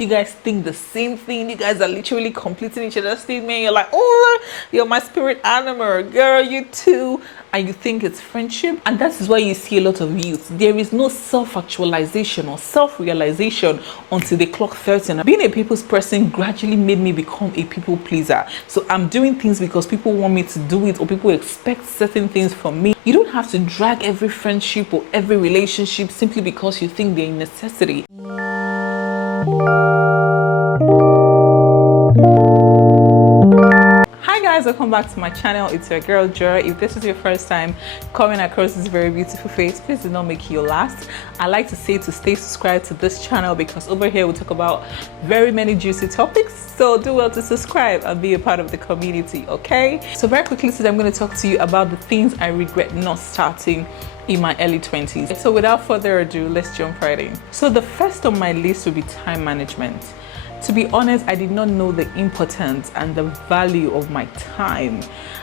You guys think the same thing. You guys are literally completing each other's statement. You're like, oh, you're my spirit animal, girl, you too. And you think it's friendship. And that is why you see a lot of youth. There is no self-actualization or self-realization until they clock 30. And being a people's person gradually made me become a people pleaser. So I'm doing things because people want me to do it, or people expect certain things from me. You don't have to drag every friendship or every relationship simply because you think they're a necessity. Hi guys, welcome back to my channel. It's your girl Jura. If this is your first time coming across this very beautiful face, please do not make it your last. I like to say to stay subscribed to this channel because over here we talk about very many juicy topics, so do well to subscribe and be a part of the community. Okay, so very quickly today I'm going to talk to you about the things I regret not starting in my early 20s. So without further ado, let's jump right in. So the first on my list would be time management. To be honest, I did not know the importance and the value of my time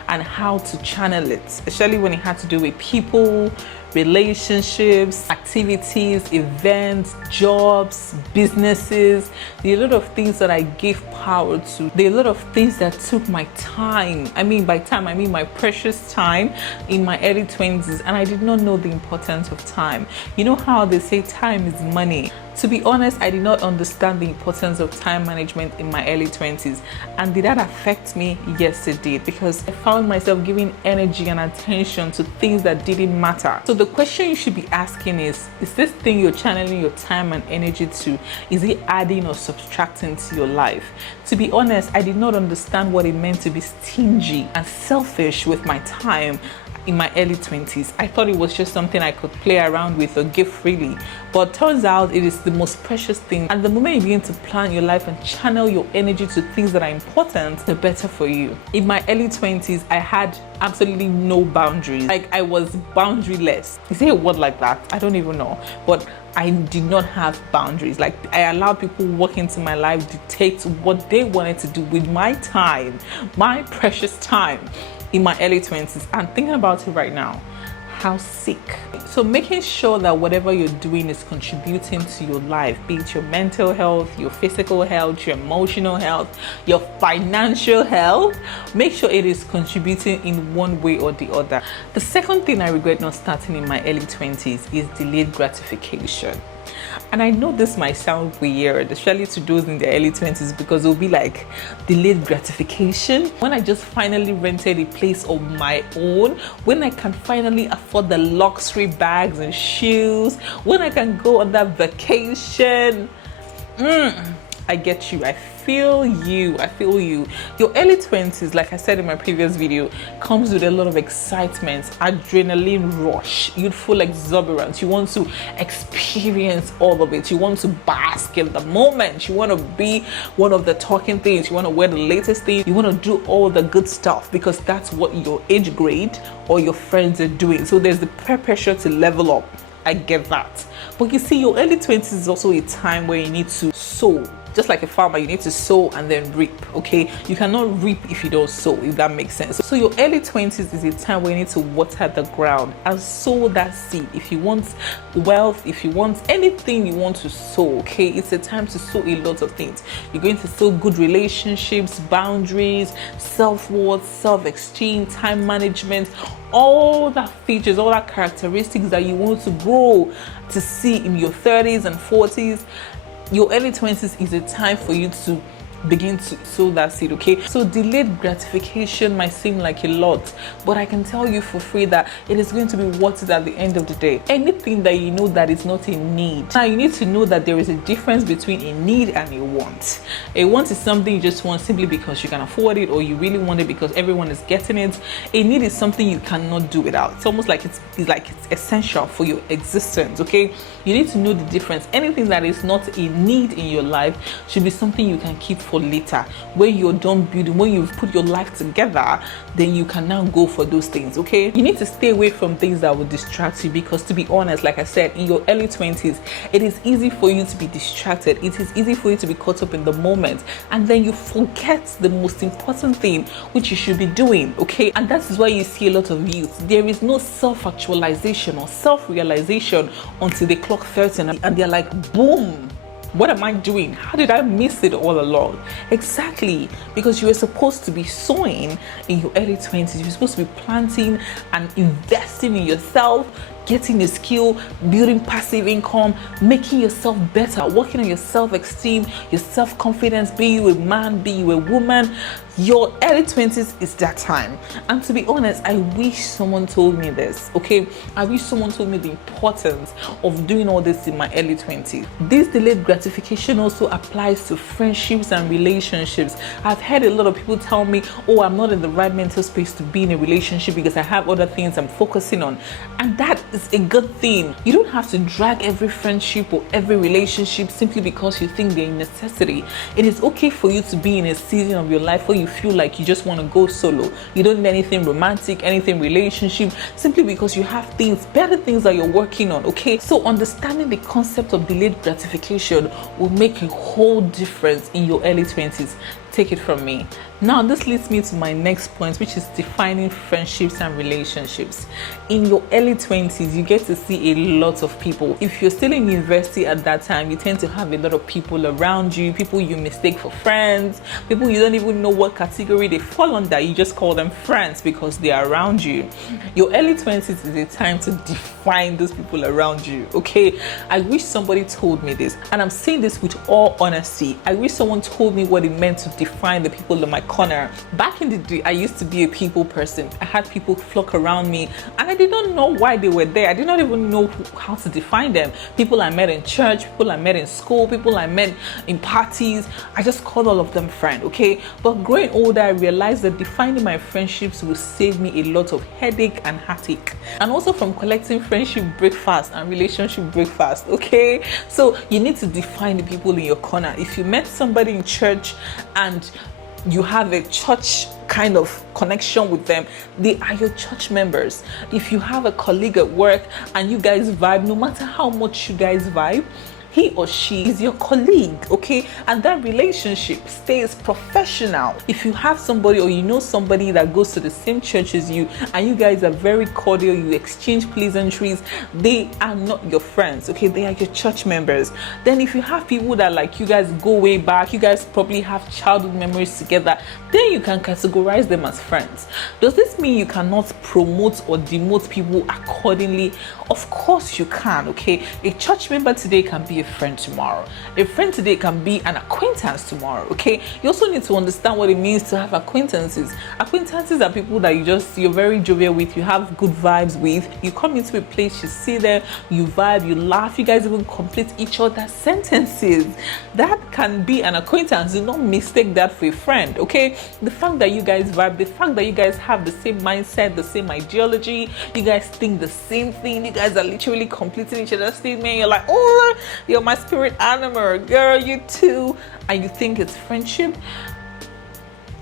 and how to channel it, especially when it had to do with people, relationships, activities, events, jobs, businesses. There are a lot of things that I gave power to. There are a lot of things that took my time. I mean, by time, I mean my precious time in my early 20s, and I did not know the importance of time. You know how they say time is money? To be honest, I did not understand the importance of time management in my early 20s. And did that affect me? Yes, it did, because I found myself giving energy and attention to things that didn't matter. So the question you should be asking is this thing you're channeling your time and energy to, is it adding or subtracting to your life? To be honest, I did not understand what it meant to be stingy and selfish with my time in my early 20s. I thought it was just something I could play around with or give freely, but turns out it is the most precious thing. And the moment you begin to plan your life and channel your energy to things that are important, the better for you. In my early 20s, I had absolutely no boundaries. Like, I was boundaryless. Is there a word like that? I don't even know, but I did not have boundaries. Like, I allowed people walk into my life, dictate what they wanted to do with my time, my precious time in my early 20s. And thinking about it right now, how sick. So making sure that whatever you're doing is contributing to your life, be it your mental health, your physical health, your emotional health, your financial health, make sure it is contributing in one way or the other. The second thing I regret not starting in my early 20s is delayed gratification. And I know this might sound weird, especially to those in their early 20s, because it'll be like delayed gratification. When I just finally rented a place of my own, when I can finally afford the luxury bags and shoes, when I can go on that vacation. I get you. I feel you. Your early 20s, like I said in my previous video, comes with a lot of excitement, adrenaline rush, youthful exuberance. You want to experience all of it. You want to bask in the moment. You want to be one of the talking things. You want to wear the latest thing. You want to do all the good stuff because that's what your age grade or your friends are doing. So there's the peer pressure to level up. I get that. But you see, your early 20s is also a time where you need to sow. Just like a farmer, you need to sow and then reap, okay? You cannot reap if you don't sow, if that makes sense. So your early 20s is a time where you need to water the ground and sow that seed. If you want wealth, if you want anything you want to sow, okay? It's a time to sow a lot of things. You're going to sow good relationships, boundaries, self-worth, self-esteem, time management, all that features, all that characteristics that you want to grow to see in your 30s and 40s. Your early 20s is a time for you to begin to sow that seed, okay? So delayed gratification might seem like a lot, but I can tell you for free that it is going to be worth it at the end of the day. Anything that you know that is not a need. Now, you need to know that there is a difference between a need and a want. A want is something you just want simply because you can afford it, or you really want it because everyone is getting it. A need is something you cannot do without. It's almost like it's essential for your existence, okay? You need to know the difference. Anything that is not a need in your life should be something you can keep for later. When you're done building, when you've put your life together, then you can now go for those things, okay? You need to stay away from things that will distract you, because to be honest, like I said, in your early 20s, it is easy for you to be distracted. It is easy for you to be caught up in the moment, and then you forget the most important thing which you should be doing, okay? And that is why you see a lot of youth. There is no self-actualization or self-realization until they clock 30 and they're like, boom, What am I doing? How did I miss it all along? Exactly, because you were supposed to be sowing in your early 20s. You're supposed to be planting and investing in yourself, getting a skill, building passive income, making yourself better, working on your self-esteem, your self-confidence, be you a man, be you a woman. Your early 20s is that time. And to be honest, I wish someone told me this, okay? I wish someone told me the importance of doing all this in my early 20s. This delayed gratification also applies to friendships and relationships. I've heard a lot of people tell me, oh, I'm not in the right mental space to be in a relationship because I have other things I'm focusing on. And that is a good thing. You don't have to drag every friendship or every relationship simply because you think they're a necessity. It is okay for you to be in a season of your life where you feel like you just want to go solo. You don't need anything romantic, anything relationship, simply because you have things, better things that you're working on, okay? So understanding the concept of delayed gratification will make a whole difference in your early 20s. Take it from me. Now, this leads me to my next point, which is defining friendships and relationships. In your early 20s, you get to see a lot of people. If you're still in university at that time, you tend to have a lot of people around you, people you mistake for friends, people you don't even know what category they fall under. You just call them friends because they are around you. Your early 20s is a time to define those people around you, okay? I wish somebody told me this, and I'm saying this with all honesty. I wish someone told me what it meant to define the people in my corner. Back in the day, I used to be a people person. I had people flock around me and I did not know why they were there. I did not even know how to define them. People I met in church, people I met in school, people I met in parties. I just called all of them friend, okay? But growing older, I realized that defining my friendships will save me a lot of headache and heartache. And also from collecting friendship breakfast and relationship breakfast, okay? So you need to define the people in your corner. If you met somebody in church and you have a church kind of connection with them, they are your church members. If you have a colleague at work and you guys vibe, no matter how much you guys vibe, he or she is your colleague, okay? And that relationship stays professional. If you have somebody or you know somebody that goes to the same church as you and you guys are very cordial, you exchange pleasantries, they are not your friends, okay? They are your church members. Then if you have people that like you guys go way back, you guys probably have childhood memories together, then you can categorize them as friends. Does this mean you cannot promote or demote people accordingly? Of course you can, okay? A church member today can be a friend tomorrow. A friend today can be an acquaintance tomorrow, okay? You also need to understand what it means to have acquaintances. Acquaintances are people that you're very jovial with, you have good vibes with. You come into a place, you see them, you vibe, you laugh, you guys even complete each other's sentences. That can be an acquaintance. Do not mistake that for a friend, okay? The fact that you guys vibe, the fact that you guys have the same mindset, the same ideology, you guys think the same thing, you guys are literally completing each other's statement. You're like, oh, you're my spirit animal, girl, you too, and you think it's friendship.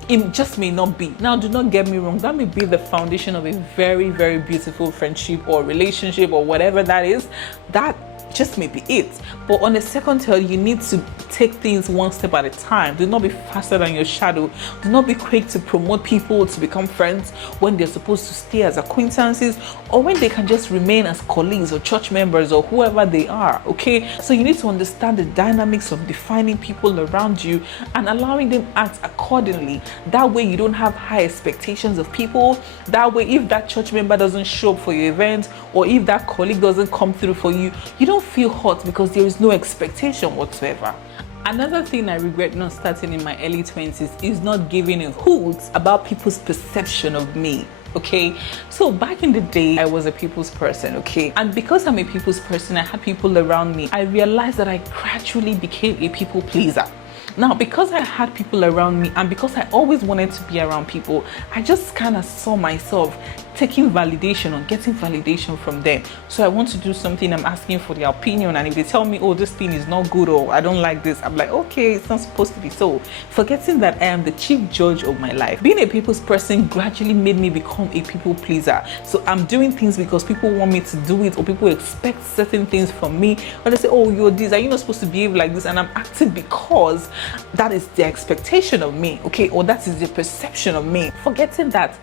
It just may not be. Now, do not get me wrong, that may be the foundation of a very, very beautiful friendship or relationship or whatever that is. That just may be it. But on a second thought, you need to take things one step at a time. Do not be faster than your shadow. Do not be quick to promote people to become friends when they're supposed to stay as acquaintances or when they can just remain as colleagues or church members or whoever they are, okay? So you need to understand the dynamics of defining people around you and allowing them act accordingly. That way you don't have high expectations of people. That way, if that church member doesn't show up for your event or if that colleague doesn't come through for you, you don't feel hot because there is no expectation whatsoever. Another thing I regret not starting in my early 20s is not giving a hoot about people's perception of me. Okay, so back in the day, I was a people's person, okay? And because I'm a people's person, I had people around me. I realized that I gradually became a people pleaser. Now, because I had people around me and because I always wanted to be around people, I just kind of saw myself taking validation or getting validation from them. So I want to do something, I'm asking for their opinion, and if they tell me, oh, this thing is not good or I don't like this, I'm like, okay, it's not supposed to be so. Forgetting that I am the chief judge of my life. Being a people's person gradually made me become a people pleaser. So I'm doing things because people want me to do it or people expect certain things from me. Or they say, oh, you're this, are you not supposed to behave like this? And I'm acting because that is their expectation of me, okay? Or that is their perception of me. Forgetting that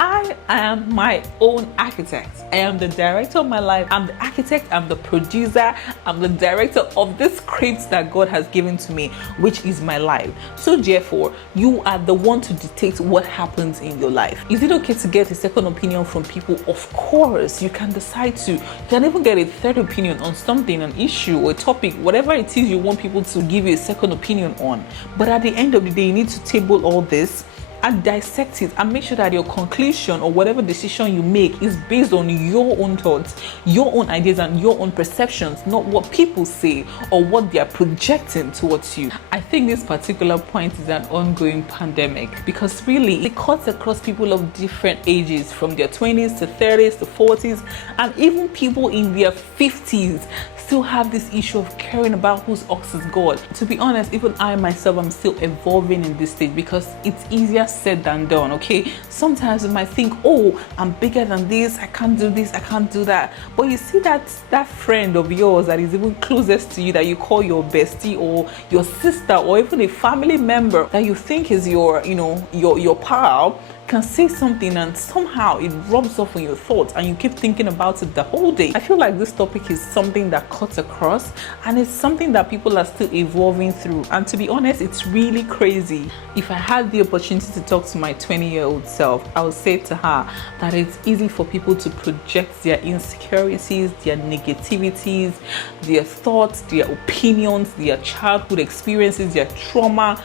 I am my own architect. I am the director of my life. I'm the architect, I'm the producer, I'm the director of this script that God has given to me, which is my life. So therefore, you are the one to dictate what happens in your life. Is it okay to get a second opinion from people? Of course, you can decide to. You can even get a third opinion on something, an issue or a topic, whatever it is you want people to give you a second opinion on. But at the end of the day, you need to table all this and dissect it and make sure that your conclusion or whatever decision you make is based on your own thoughts, your own ideas, and your own perceptions, not what people say or what they are projecting towards you. I think this particular point is an ongoing pandemic because really it cuts across people of different ages, from their 20s to 30s to 40s, and even people in their 50s still have this issue of caring about whose ox is God. To be honest, even I myself, I'm still evolving in this stage because it's easier said than done, okay? Sometimes you might think, oh, I'm bigger than this, I can't do this, I can't do that. But you see that friend of yours that is even closest to you, that you call your bestie or your sister or even a family member that you think is your pal, can say something and somehow it rubs off on your thoughts and you keep thinking about it the whole day. I feel like this topic is something that cuts across and it's something that people are still evolving through, and to be honest, it's really crazy. If I had the opportunity to talk to my 20-year-old self, I would say to her that it's easy for people to project their insecurities, their negativities, their thoughts, their opinions, their childhood experiences, their trauma,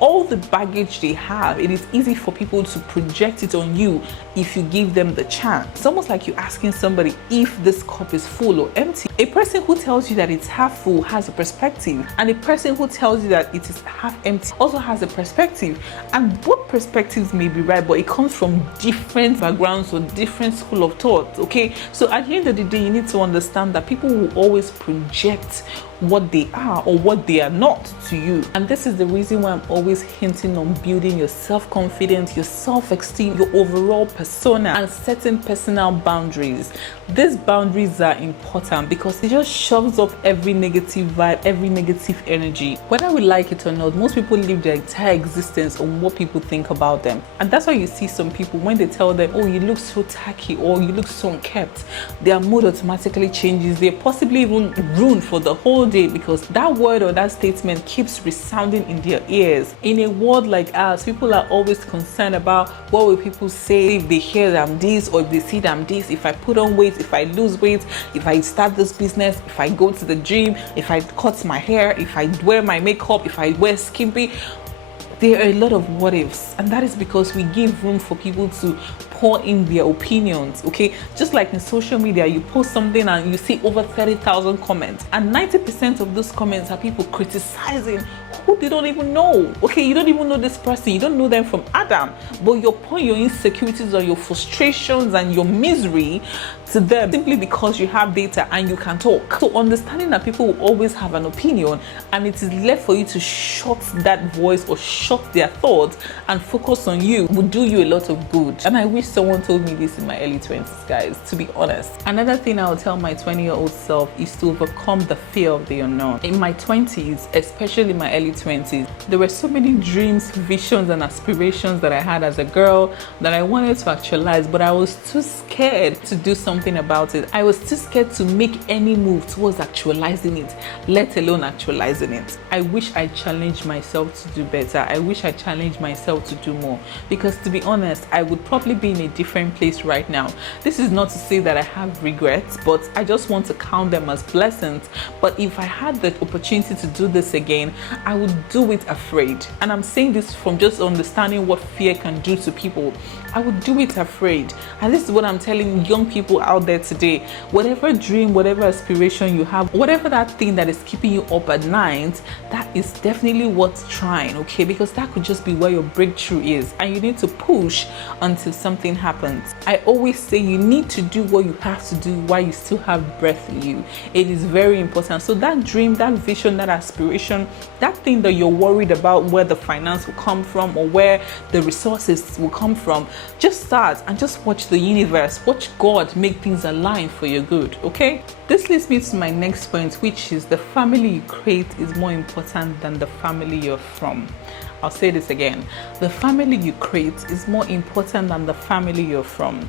all the baggage they have. It is easy for people to project it on you if you give them the chance. It's almost like you asking somebody if this cup is full or empty. A person who tells you that it's half full has a perspective, and a person who tells you that it is half empty also has a perspective. And both perspectives may be right, but it comes from different backgrounds or different school of thought, okay? So at the end of the day, you need to understand that people will always project what they are or what they are not to you. And this is the reason why I'm always hinting on building your self-confidence, your self-esteem, your overall persona, and setting personal boundaries. These boundaries are important because it just shoves off every negative vibe, every negative energy. Whether we like it or not, most people live their entire existence on what people think about them. And that's why you see some people, when they tell them, oh, you look so tacky or you look so unkept, their mood automatically changes. They're possibly even ruined for the whole day because that word or that statement keeps resounding in their ears. In a world like ours, people are always concerned about what will people say if they hear that I'm this, or if they see that I'm this, if I put on weight, if I lose weight, if I start this business, if I go to the gym, if I cut my hair, if I wear my makeup, if I wear skimpy. There are a lot of what ifs, and that is because we give room for people to pour in their opinions, okay? Just like in social media, you post something and you see over 30,000 comments, and 90% of those comments are people criticizing who they don't even know, okay? You don't even know this person, you don't know them from Adam, but you point your insecurities or your frustrations and your misery to them simply because you have data and you can talk. So understanding that people will always have an opinion, and it is left for you to shut that voice or shut their thoughts and focus on you, will do you a lot of good. And I wish someone told me this in my early 20s, guys, to be honest. Another thing I would tell my 20-year-old self is to overcome the fear of the unknown. In my 20s, especially my early 20s, there were so many dreams, visions, and aspirations that I had as a girl that I wanted to actualize, but I was too scared to do something about it. I was too scared to make any move towards actualizing it, let alone actualizing it. I wish I challenged myself to do better. I wish I challenged myself to do more, because to be honest, I would probably be in a different place right now. This is not to say that I have regrets, but I just want to count them as blessings. But if I had the opportunity to do this again, I would do it afraid. And I'm saying this from just understanding what fear can do to people. I would do it afraid. And this is what I'm telling young people out there today. Whatever dream, whatever aspiration you have, whatever that thing that is keeping you up at night, that is definitely worth trying, okay? Because that could just be where your breakthrough is, and you need to push until something happens. I always say you need to do what you have to do while you still have breath in you. It is very important. So that dream, that vision, that aspiration, that thing that you're worried about where the finance will come from or where the resources will come from, just start and just watch the universe, watch God make things align for your good, okay? This leads me to my next point, which is the family you create is more important than the family you're from. I'll say this again. The family you create is more important than the family you're from.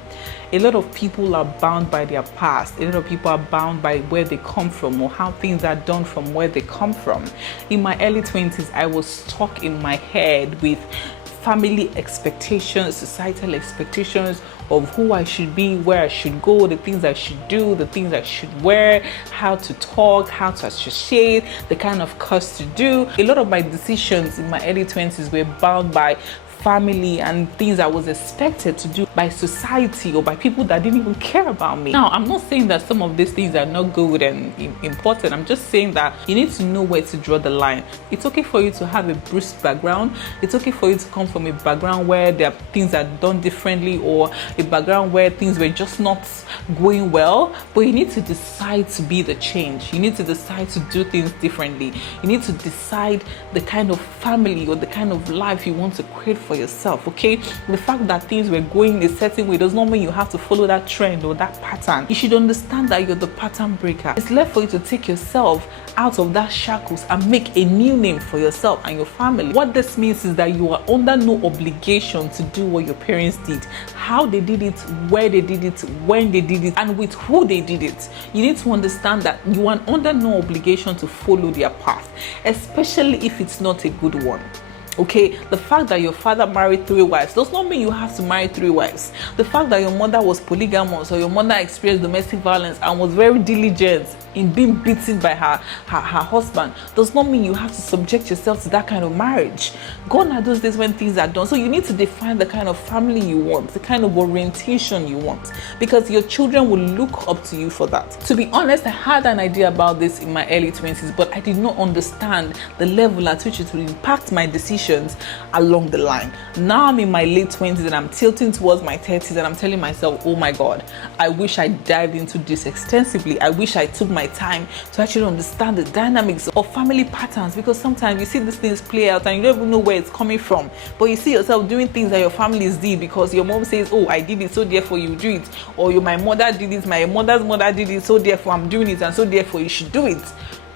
A lot of people are bound by their past. A lot of people are bound by where they come from or how things are done from where they come from. In my early 20s, I was stuck in my head with family expectations, societal expectations of who I should be, where I should go, the things I should do, the things I should wear, how to talk, how to associate, the kind of course to do. A lot of my decisions in my early 20s were bound by family and things I was expected to do by society or by people that didn't even care about me. Now, I'm not saying that some of these things are not good and important. I'm just saying that you need to know where to draw the line. It's okay for you to have a bruised background. It's okay for you to come from a background where there are things are done differently or a background where things were just not going well, but you need to decide to be the change. You need to decide to do things differently. You need to decide the kind of family or the kind of life you want to create for yourself. Okay, the fact that things were going a certain way does not mean you have to follow that trend or that pattern. You should understand that you're the pattern breaker. It's left for you to take yourself out of that shackles and make a new name for yourself and your family. What this means is that you are under no obligation to do what your parents did, how they did it, where they did it, when they did it, and with who they did it. You need to understand that you are under no obligation to follow their path, especially if it's not a good one. Okay, the fact that your father married 3 wives does not mean you have to marry 3 wives. The fact that your mother was polygamous or your mother experienced domestic violence and was very diligent in being beaten by her husband does not mean you have to subject yourself to that kind of marriage. God are those days when things are done. So you need to define the kind of family you want, the kind of orientation you want, because your children will look up to you for that. To be honest, I had an idea about this in my early 20s, but I did not understand the level at which it will impact my decisions along the line. Now I'm in my late 20s and I'm tilting towards my 30s and I'm telling myself, oh my God, I wish I dived into this extensively. I wish I took my time to actually understand the dynamics of family patterns, because sometimes you see these things play out and you don't even know where it's coming from, but you see yourself doing things that your families did because your mom says, oh, I did it, so therefore you do it, or my mother did it, my mother's mother did it, so therefore I'm doing it, and so therefore you should do it.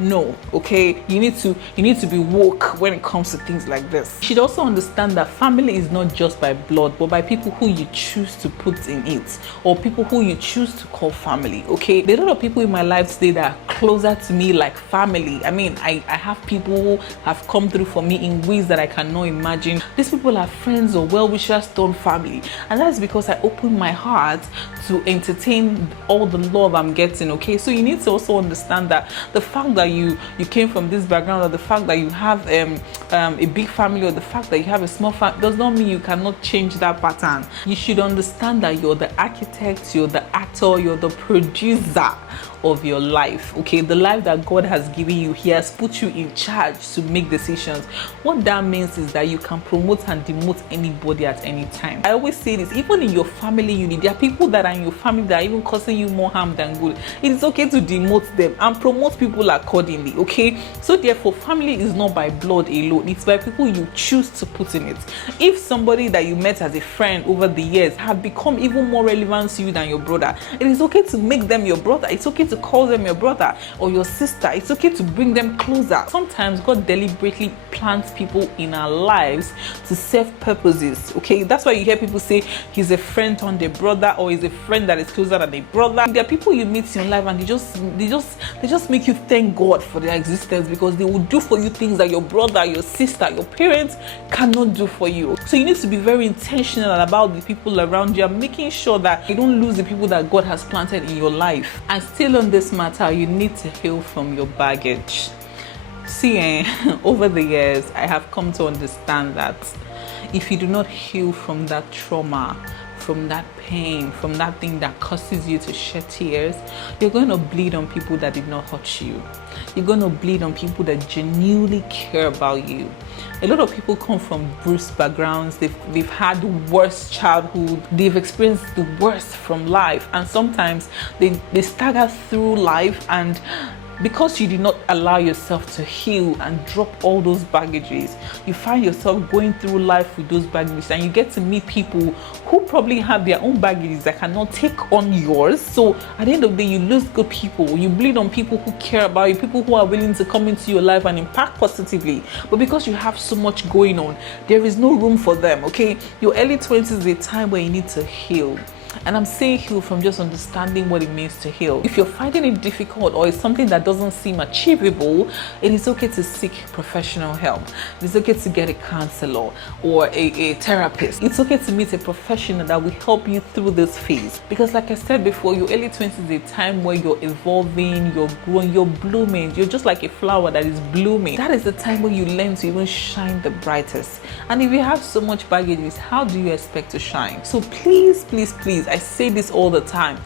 No, okay, you need to be woke when it comes to things like this. You should also understand that family is not just by blood, but by people who you choose to put in it, or people who you choose to call family. Okay, there are a lot of people in my life today that are closer to me like family. I mean, I have people who have come through for me in ways that I cannot imagine. These people are friends or well-wishers turned family, and that's because I open my heart to entertain all the love I'm getting. Okay, so you need to also understand that the fact that you came from this background, or the fact that you have a big family, or the fact that you have a small family, does not mean you cannot change that pattern. You should understand that you're the architect, you're the actor, you're the producer of your life. Okay, the life that God has given you, He has put you in charge to make decisions. What that means is that you can promote and demote anybody at any time. I always say this, even in your family unit, there are people that are in your family that are even causing you more harm than good. It is okay to demote them and promote people accordingly. Okay, so therefore family is not by blood alone, it's by people you choose to put in it. If somebody that you met as a friend over the years have become even more relevant to you than your brother, it is okay to make them your brother. It's okay to call them your brother or your sister. It's okay to bring them closer. Sometimes God deliberately plants people in our lives to serve purposes. Okay, that's why you hear people say he's a friend turned a brother, or he's a friend that is closer than a brother. There are people you meet in life and they just make you thank God for their existence, because they will do for you things that your brother, your sister, your parents cannot do for you. So you need to be very intentional about the people around you and making sure that you don't lose the people that God has planted in your life. And still on this matter, you need to heal from your baggage. See, over the years, I have come to understand that if you do not heal from that trauma, from that pain, from that thing that causes you to shed tears, you're going to bleed on people that did not hurt you. You're going to bleed on people that genuinely care about you. A lot of people come from bruised backgrounds. They've had the worst childhood. They've experienced the worst from life, and sometimes they stagger through life and because you did not allow yourself to heal and drop all those baggages, you find yourself going through life with those baggages, and you get to meet people who probably have their own baggages that cannot take on yours. So at the end of the day, you lose good people, you bleed on people who care about you, people who are willing to come into your life and impact positively. But because you have so much going on, there is no room for them. Okay, your early 20s is a time where you need to heal. And I'm saying heal from just understanding what it means to heal. If you're finding it difficult or it's something that doesn't seem achievable, it is okay to seek professional help. It's okay to get a counselor or a therapist. It's okay to meet a professional that will help you through this phase. Because like I said before, your early 20s is a time where you're evolving, you're growing, you're blooming. You're just like a flower that is blooming. That is the time where you learn to even shine the brightest. And if you have so much baggage, how do you expect to shine? So please, please, please, I say this all the time,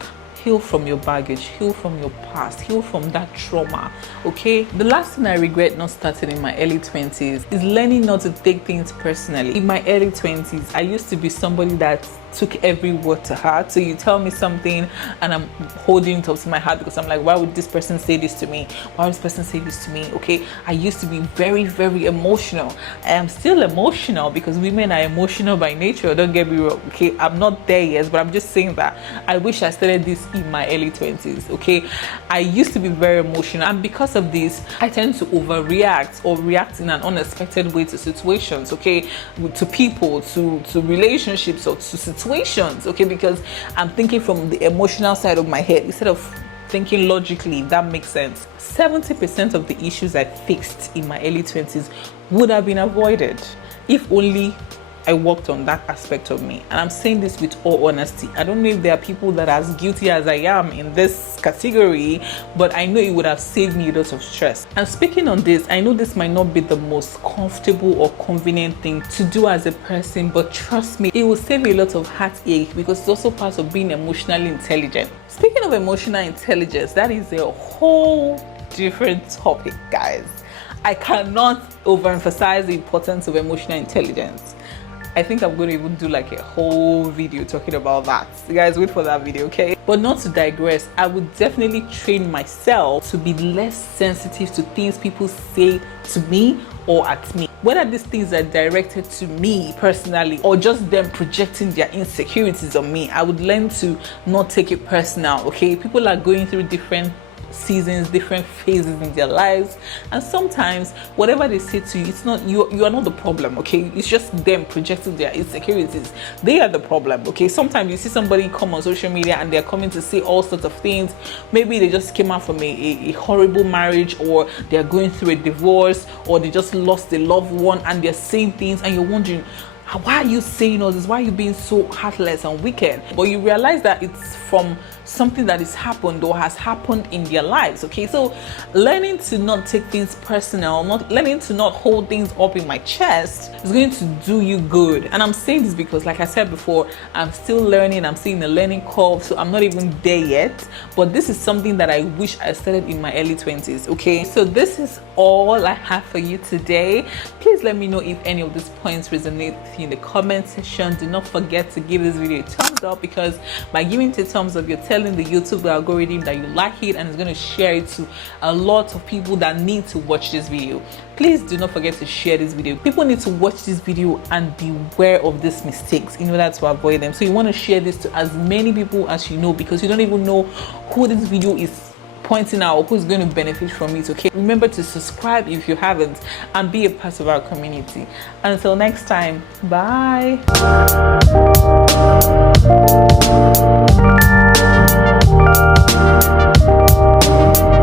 heal from your baggage, heal from your past, heal from that trauma. Okay, the last thing I regret not starting in my early 20s is learning not to take things personally. In my early 20s, I used to be somebody that took every word to heart. So you tell me something and I'm holding it up to my heart because I'm like, why would this person say this to me? Why would this person say this to me? Okay, I used to be very, very emotional. I am still emotional because women are emotional by nature, don't get me wrong. Okay, I'm not there yet, but I'm just saying that I wish I started this in my early 20s. Okay, I used to be very emotional, and because of this, I tend to overreact or react in an unexpected way to situations, okay, to people, to relationships, or to situations, okay, because I'm thinking from the emotional side of my head instead of thinking logically, if that makes sense. 70% of the issues I faced in my early 20s would have been avoided if only I worked on that aspect of me. And I'm saying this with all honesty. I don't know if there are people that are as guilty as I am in this category, but I know it would have saved me a lot of stress. And speaking on this, I know this might not be the most comfortable or convenient thing to do as a person, but trust me, it will save a lot of heartache because it's also part of being emotionally intelligent. Speaking of emotional intelligence, that is a whole different topic, guys. I cannot overemphasize the importance of emotional intelligence. I think I'm going to even do like a whole video talking about that. You guys wait for that video, okay? But not to digress, I would definitely train myself to be less sensitive to things people say to me or at me. Whether these things are directed to me personally or just them projecting their insecurities on me, I would learn to not take it personal, okay? People are going through different seasons, different phases in their lives, and sometimes whatever they say to you, it's not you are not the problem, okay? It's just them projecting their insecurities. They are the problem, okay? Sometimes you see somebody come on social media and they're coming to say all sorts of things. Maybe they just came out from a horrible marriage, or they're going through a divorce, or they just lost a loved one, and they're saying things and you're wondering, why are you saying all this? Why are you being so heartless and wicked? But you realize that it's from something that has happened or has happened in their lives, okay? So learning to not take things personal, learning to not hold things up in my chest is going to do you good. And I'm saying this because, like I said before, I'm still learning. I'm still in a learning curve, so I'm not even there yet. But this is something that I wish I started in my early 20s, okay? So this is all I have for you today. Please let me know if any of these points resonate with you in the comment section. Do not forget to give this video a thumbs up, because by giving it a thumbs up, you're telling the YouTube algorithm that you like it, and it's going to share it to a lot of people that need to watch this video. Please do not forget to share this video. People need to watch this video and be aware of these mistakes in order to avoid them. So you want to share this to as many people as you know, because you don't even know who this video is pointing out, who's going to benefit from it, okay? Remember to subscribe if you haven't and be a part of our community. Until next time, bye.